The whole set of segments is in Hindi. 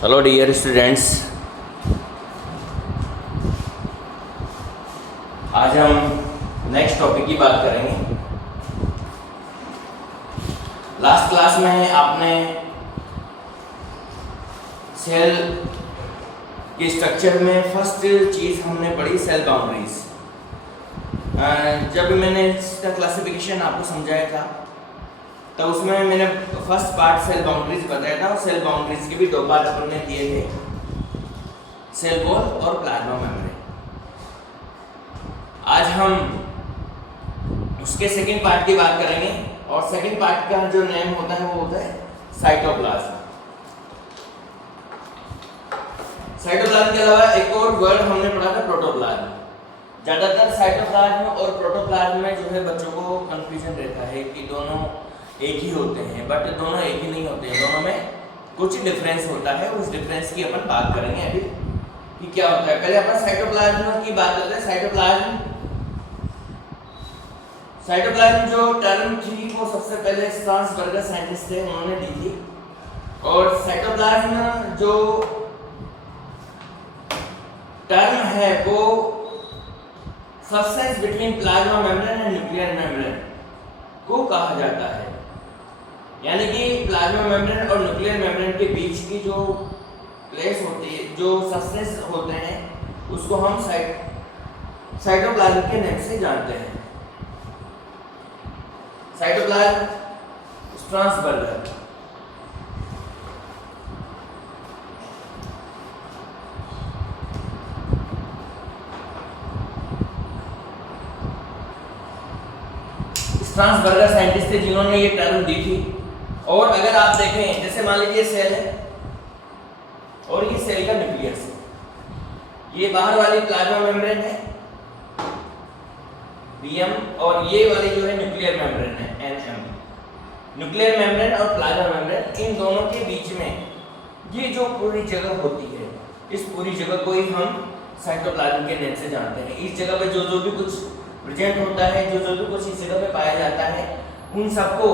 हेलो डियर स्टूडेंट्स, आज हम नेक्स्ट टॉपिक की बात करेंगे। लास्ट क्लास में आपने सेल के स्ट्रक्चर में फर्स्ट चीज़ हमने पढ़ी सेल बाउंड्रीज। जब मैंने इसका क्लासिफिकेशन आपको समझाया था तो उसमें मैंने फर्स्ट पार्ट सेल बाउंड्रीज बताया था और सेल बाउंड्रीज के भी दो पार्ट अपन ने दिए थे, सेल वॉल और प्लाज्मा मेम्ब्रेन। आज हम उसके सेकंड पार्ट की बात करेंगे और सेकंड पार्ट का जो नेम होता है वो होता है साइटोप्लाज्म। साइटोप्लाज्म के अलावा एक और वर्ड हमने पढ़ा था प्रोटोप्लाज्म। ज्यादातर साइटोप्लाज्म और प्रोटोप्लाज्म में जो है बच्चों को कंफ्यूजन रहता है कि दोनों एक ही होते हैं, बट दोनों एक ही नहीं होते हैं, दोनों में कुछ डिफरेंस होता है। उस डिफरेंस की अपन बात करेंगे अभी कि क्या होता है। पहले अपन साइटोप्लाज्म की बात करते हैं। साइटोप्लाज्म जो टर्म थी वो सबसे पहले स्ट्रासबर्गर साइंटिस्ट थे, उन्होंने दी थी। और साइटोप्लाज्म जो टर्म है वो substance between plasma membrane and nuclear membrane को कहा जाता है। यानी कि प्लाज्मा मेम्ब्रेन और न्यूक्लियर मेम्ब्रेन के बीच की जो प्लेस होती है, जो सबस्टेंस होते हैं, उसको हम साइटोप्लाज्म के नाम से जानते हैं। Cytoplasm Strasburger. स्ट्रासबर्गर साइंटिस्ट थे जिन्होंने ये टर्म दी थी। और अगर आप देखें, जैसे मान लीजिए सेल है और ये सेल का न्यूक्लियस है, ये बाहर वाली प्लाज्मा मेम्ब्रेन है बीएम, और ये वाली जो है न्यूक्लियर मेम्ब्रेन है एनएम। न्यूक्लियर मेम्ब्रेन और प्लाज्मा मेम्ब्रेन, इन दोनों के बीच में ये जो पूरी जगह होती है, इस पूरी जगह को ही हम साइटोप्लाज्म के नाम से जानते हैं। इस जगह पे जो भी कुछ प्रेजेंट होता है, जो भी कुछ इस जगह पे पाया जाता है, उन सबको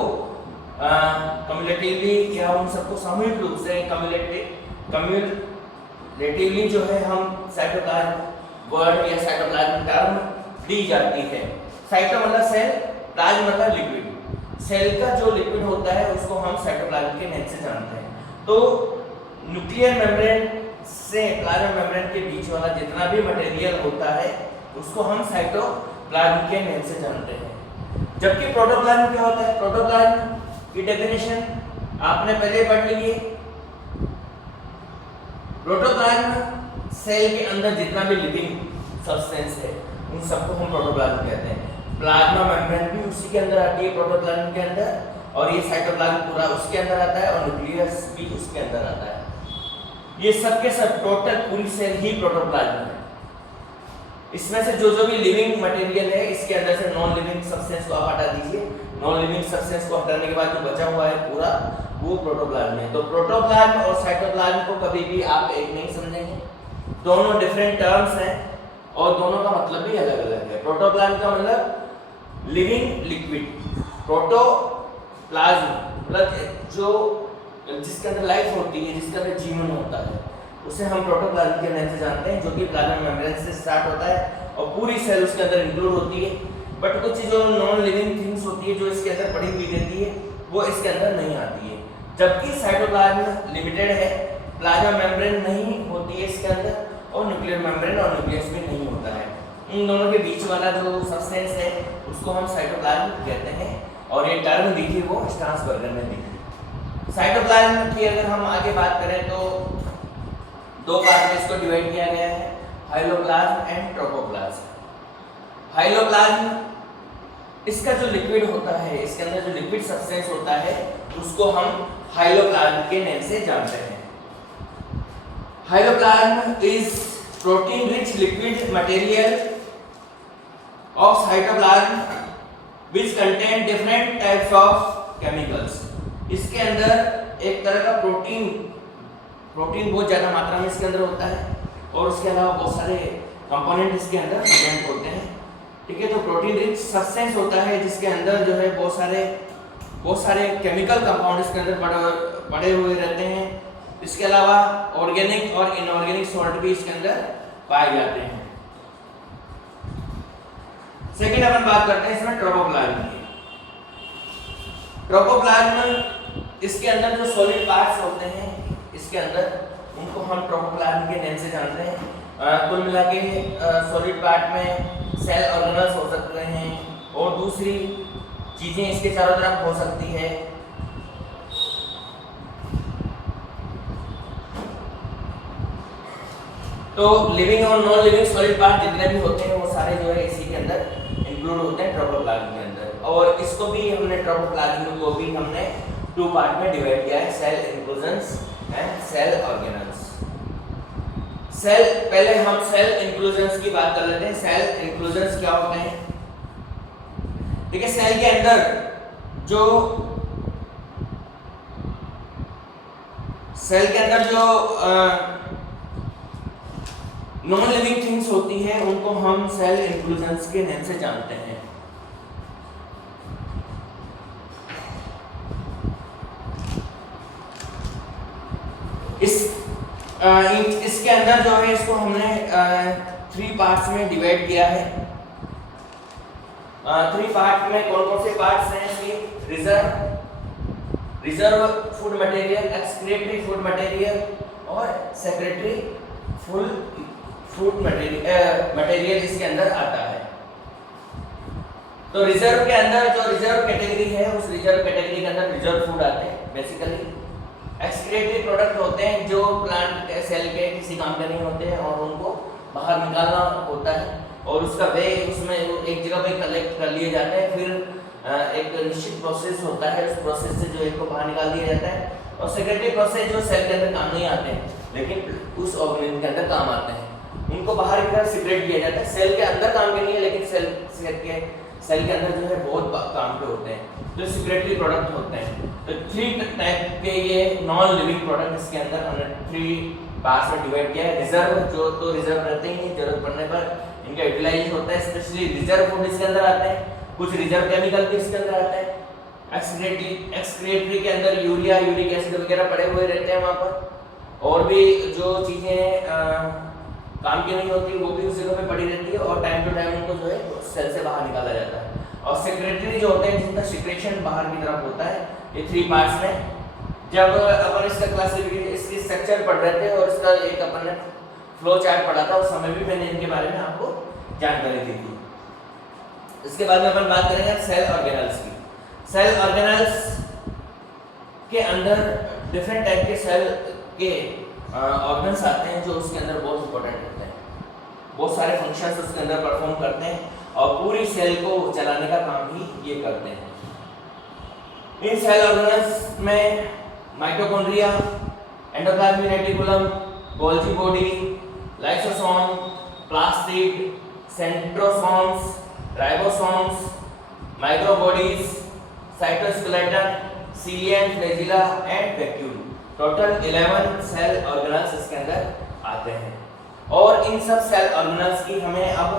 कम्युलेटिवली या उन सबको सामूहिक रूप से कम्युलेटिवली जो है हम साइटोप्लाज्म वर्ड या साइटोप्लाज्म टर्म दी जाती है। साइटो मतलब सेल, प्लाज्म मतलब लिक्विड। सेल का जो लिक्विड होता है उसको हम साइटोप्लाज्म के नाम से जानते हैं। तो न्यूक्लियर मेम्ब्रेन से प्लाज्मा मेम्ब्रेन के बीच वाला जितना भी मटेरियल होता है उसको हम साइटोप्लाज्म के नाम से जानते हैं। जबकि प्रोटोप्लाज्म क्या होता है? प्रोटोप्लाज्म की डेफिनेशन आपने पहले पढ़ ली है। प्रोटोप्लाज्म सेल के अंदर जितना भी लिविंग सब्सटेंस है उन सबको हम प्रोटोप्लाज्म कहते हैं। प्लाज्मा मेम्ब्रेन भी उसी के अंदर आती है, प्रोटोप्लाज्म के अंदर, और ये साइटोप्लाज्म पूरा उसके अंदर आता है और न्यूक्लियस भी उसके अंदर आता है। ये सब के सब टोटल पूरी सेल ही प्रोटोप्लाज्म है। इसमें से जो भी लिविंग मटेरियल है, इसके अंदर से नॉन लिविंग सब्सटेंस को आप हटा दीजिए। नॉन लिविंग सब्सटेंस को हटाने के बाद जो बचा हुआ है पूरा, वो प्रोटोप्लाज्म है। तो प्रोटोप्लाज्म और साइटोप्लाज्म को कभी भी आप एक नहीं समझेंगे, दोनों डिफरेंट टर्म्स हैं और दोनों का मतलब भी अलग अलग है। प्रोटोप्लाज्म का मतलब लिविंग लिक्विड, प्रोटोप्लाज्म मतलब जो जिसके अंदर लाइफ होती है, जिसके अंदर जीवन होता है, उसे हम प्रोटोप्लाज्म के नाम से जानते हैं, जो कि प्लाज्मा मेम्ब्रेन से स्टार्ट होता है और पूरी सेल उसके अंदर इंक्लूड होती है। बट कुछ जो नॉन लिविंग थिंग्स होती है जो इसके अंदर पड़ी हुई रहती है, वो इसके अंदर नहीं आती है। जबकि साइटोप्लाज्म लिमिटेड है, प्लाज्मा मेम्ब्रेन नहीं होती है इसके अंदर, और न्यूक्लियर मेम्ब्रेन और न्यूक्लियस भी नहीं होता है। इन दोनों के बीच वाला जो सब्सटेंस है उसको हम साइटोप्लाज्म कहते हैं, और ये टर्म दी थी वो स्ट्रासबर्गर ने दी थी। साइटोप्लाज्म की अगर हम आगे बात करें तो दो पार्ट में इसको डिवाइड किया गया है, हाइलोप्लाज्म एंड ट्रोपोप्लाज्म। हाइलोप्लाज्म, इसका जो लिक्विड होता है, इसके अंदर जो लिक्विड सब्सटेंस होता है उसको हम हाइलोप्लाज्म के नाम से जानते हैं। Hyaloplasm is protein rich liquid material of cytoplasm which contain different types of chemicals। इसके अंदर एक तरह का प्रोटीन बहुत ज़्यादा मात्रा में इसके अंदर होता है, और उसके अलावा बहुत सारे कंपोनेंट इसके अंदर प्रेजेंट होते हैं। ठीक है, तो प्रोटीन रिच सब्सटेंस होता है जिसके अंदर जो है बहुत सारे केमिकल कंपाउंड इसके अंदर पड़े हुए रहते हैं, इसके अलावा ऑर्गेनिक और इनऑर्गेनिक सॉल्ट भी इसके अंदर पाए जाते हैं। सेकेंड अपन बात करते हैं इसमें ट्रोपोप्लाज्म की। ट्रोपोप्लाज्म इसके अंदर जो सॉलिड पार्ट्स होते हैं इसके अंदर, उनको हम ट्रोपोप्लाज्म के नाम से जानते हैं। कुल मिला के सॉलिड पार्ट में सेल ऑर्गेनल्स हो सकते हैं और दूसरी चीजें इसके चारों तरफ हो सकती है। तो लिविंग और नॉन लिविंग सॉलिड पार्ट जितने भी होते हैं वो सारे जो है इसी के अंदर इंक्लूड होते हैं ट्रोपोप्लाज्म के अंदर। और इसको भी हमने ट्रोपोप्लाज्म को भी हमने 2 पार्ट में डिवाइड किया है, cell inclusions and cell organelles. Cell, पहले हम सेल इंक्लूजन्स की बात कर लेते हैं। सेल इंक्लूजन्स क्या होते हैं? ठीक है, सेल के अंदर जो नॉन लिविंग थिंग्स होती है उनको हम सेल इंक्लूजन्स के नाम से जानते हैं। इसके अंदर जो है इसको हमने 3 पार्ट्स में डिवाइड किया है। 3 पार्ट में कौन कौन से पार्ट्स हैं इसके? Reserve food material, excretory food material और सेक्रेटरी फूड मटेरियल इसके अंदर आता है। तो रिजर्व के अंदर जो रिजर्व कैटेगरी है उस रिजर्व कैटेगरी के अंदर रिजर्व फूड आते हैं बेसिकली। एक्सक्रीटरी प्रोडक्ट होते हैं जो प्लांट सेल के किसी काम के नहीं होते हैं और उनको बाहर निकालना होता है और उसका वे उसमें एक जगह पे कलेक्ट कर लिए जाते हैं। फिर एक निश्चित प्रोसेस होता है, उस प्रोसेस से जो इनको बाहर निकाल दिया जाता है। और सेक्रेटरी प्रोसेस जो सेल के अंदर काम नहीं आते हैं लेकिन उस ऑर्गेनिज्म के अंदर काम आते हैं, उनको बाहर की तरफ सीक्रेट किया जाता है। सेल के अंदर काम के नहीं है लेकिन सेल के अंदर जो है बहुत काम के होते हैं, जो सीक्रेटरी प्रोडक्ट होते हैं। तो 3 टाइप के ये नॉन लिविंग प्रोडक्ट इसके अंदर हमने 3 पार्ट्स में डिवाइड किया है। रिजर्व जो तो रिजर्व रहते ही नहीं, जरूरत पड़ने पर इनका यूटिलाइज होता है। स्पेशली रिजर्व फूड इसके अंदर आते हैं, कुछ रिजर्व केमिकल भी इसके अंदर आते हैं। एक्सक्रीटरी के अंदर यूरिया, यूरिक एसिड वगैरह पड़े हुए रहते हैं वहाँ पर। और भी जो चीजें काम की नहीं होती वो भी उस जगह पे पड़ी रहती है और टाइम टू टाइम उनको जो है सेल से बाहर निकाला जाता है। और सेक्रेटरी जो होते हैं जिनका सिक्रेशन बाहर की तरफ होता है, ये 3 पार्ट्स में। जब अपन इसका क्लासिफिकेशन, इसकी स्ट्रक्चर पढ़ रहे थे और इसका एक अपन ने फ्लो चार्ट पढ़ा था, उस समय भी मैंने इनके बारे में आपको जानकारी दी थी। इसके बाद में अपन बात करेंगे सेल ऑर्गेनल्स की। सेल ऑर्गेनल्स के अंदर डिफरेंट टाइप के सेल के ऑर्गन्स आते हैं जो उसके अंदर बहुत इंपॉर्टेंट होते हैं, बहुत सारे फंक्शंस उसके अंदर परफॉर्म करते हैं और पूरी सेल को चलाने का काम भी ये करते हैं। इन सेल ऑर्गन्स में mitochondria, endoplasmic reticulum, Golgi body, lysosome, plastid, centrosomes, ribosomes, microbodies, cytoskeleton, cilia, flagella and vacuole, total 11 cell organelles इसके अंदर आते हैं। और इन सब सेल ऑर्गेनल्स की हमें अब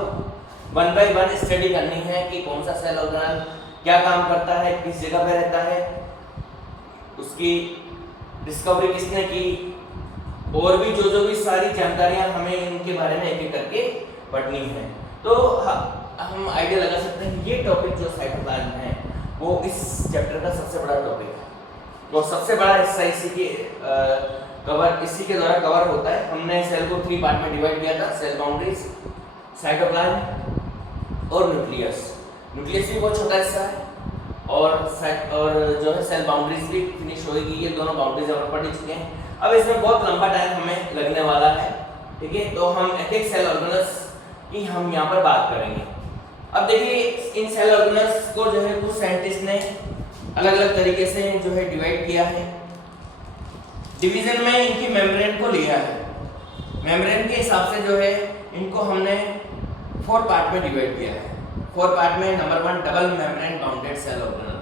1 बाय 1 स्टडी करनी है कि कौन सा सेल ऑर्गेनल क्या काम करता है, किस जगह पे रहता है, उसकी डिस्कवरी किसने की, और भी जो भी सारी जानकारियां हमें इनके बारे में एक-एक करके पढ़नी है। तो हम आइडिया लगा सकते हैं ये टॉपिक जो साइटोप्लाज्म है वो इस चैप्टर का सबसे बड़ा टॉपिक है और सबसे बड़ा हिस्सा इसी के द्वारा कवर होता है। हमने सेल को 3 पार्ट में डिवाइड किया था, सेल बाउंड्रीज, साइटोप्लाज्म और न्यूक्लियस। न्यूक्लियस भी बहुत छोटा हिस्सा है और जो है सेल बाउंड्रीज भी फिनिश होगी। ये दोनों बाउंड्रीज हम पढ़ चुके हैं। अब इसमें बहुत लंबा टाइम हमें लगने वाला है, ठीक है। तो हम एक-एक सेल ऑर्गेनल्स की हम यहाँ पर बात करेंगे। अब देखिए इन सेल ऑर्गेनल्स को जो है कुछ साइंटिस्ट ने अलग-अलग तरीके से जो है डिवाइड किया है। डिवीजन में इनकी मेम्ब्रेन को लिया है। मेम्ब्रेन के हिसाब से जो है इनको हमने 4 पार्ट में डिवाइड किया है। 4 पार्ट में number 1 double membrane bounded cell organelle.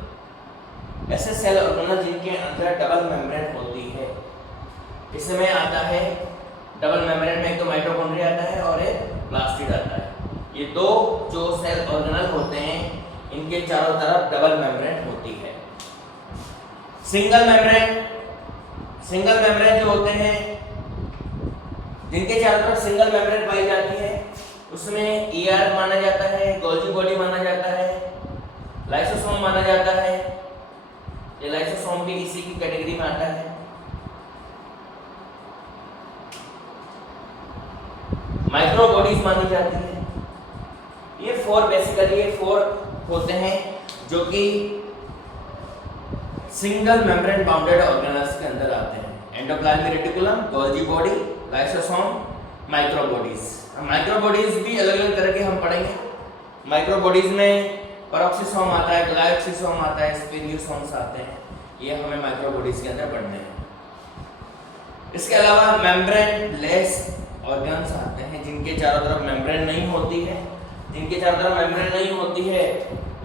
ऐसे सेल ऑर्गेनल जिनके अंदर डबल मेम्ब्रेन होती है, इसमें आता है डबल मेम्ब्रेन में एक तो माइटोकॉन्ड्रिया आता है और एक प्लास्टिड आता है। ये 2 जो सेल ऑर्गेनल होते हैं इनके चारों तरफ डबल मेम्ब्रेन होती है। सिंगल मेम्ब्रेन जो होते हैं जिनके चारों तरफ सिंगल मेम्ब्रेन पाई जाती है, उसमें ईआर माना जाता है, गोल्गी बॉडी माना जाता है, लाइसोसोम माना जाता है। ये लाइसोसोम भी इसी की कैटेगरी में आता है। माइक्रो बॉडीज मानी जाती है। ये फोर होते हैं जो कि सिंगल मेम्ब्रेन बाउंडेड ऑर्गेनल्स के अंदर आते हैं। Endoplasmic reticulum, Golgi body, lysosome, micro bodies. Micro bodies भी अलग अलग तरह के हम पढ़ेंगे। माइक्रो बॉडीज में पेरोक्सिसोम आता है, ग्लायोक्सिसोम आता है, स्पिरियोसोम्स आते हैं। ये हमें माइक्रो बॉडीज के अंदर पढ़ने हैं। इसके अलावा मेम्ब्रेन लेस ऑर्गन्स आते हैं जिनके चारों तरफ मेम्ब्रेन नहीं होती है। जिनके चारों तरफ मेम्ब्रेन नहीं होती है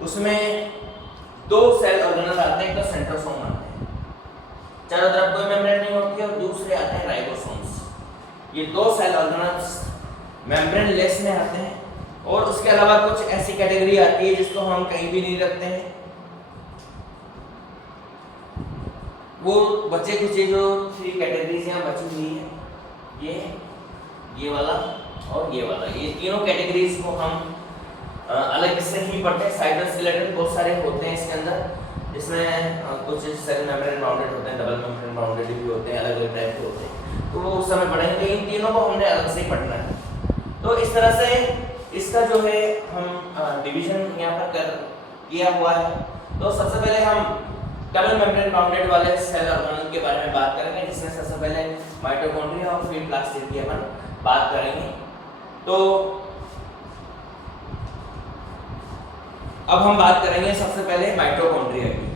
उसमें दो सेल ऑर्गेनल आते हैं, तो सेंट्रोसोम आते हैं। चारों तरफ कोई मेम्ब्रेन नहीं होती है और दूसरे आते हैं राइबोसोम्स। ये दो सेल ऑर्गेनल्स मेम्ब्रेन लेस में आते हैं। और उसके अलावा कुछ ऐसी कैटेगरी आती है जिसको हम कहीं भी नहीं रखते हैं। वो बचे कुछ जो 3 कैटेगरीज यहाँ बची हुई है, ये वाला और ये वाला। ये तीनों कैटेगरीज को हम अलग से ही पढ़ते हैं। साइटोस्केलेटन बहुत सारे होते हैं इसके अंदर, जिसमें कुछ सेल मेम्ब्रेन बाउंडेड होते हैं, डबल मेम्ब्रेन बाउंडेड भी होते हैं, अलग अलग टाइप के होते हैं। तो वो उस समय पढ़ेंगे। इन तीनों को हमने अलग से ही पढ़ना है। तो इस तरह से इसका जो है हम डिवीजन यहाँ पर किया हुआ है। तो सबसे पहले हम डबल मेम्ब्रेन बाउंडेड वाले सेल ऑर्गेनल के बारे में बात करेंगे, जिसमें सबसे पहले माइटोकॉन्ड्रिया और फिर प्लास्टिड की अपन बात करेंगे। तो अब हम बात करेंगे सबसे पहले माइटोकॉन्ड्रिया की।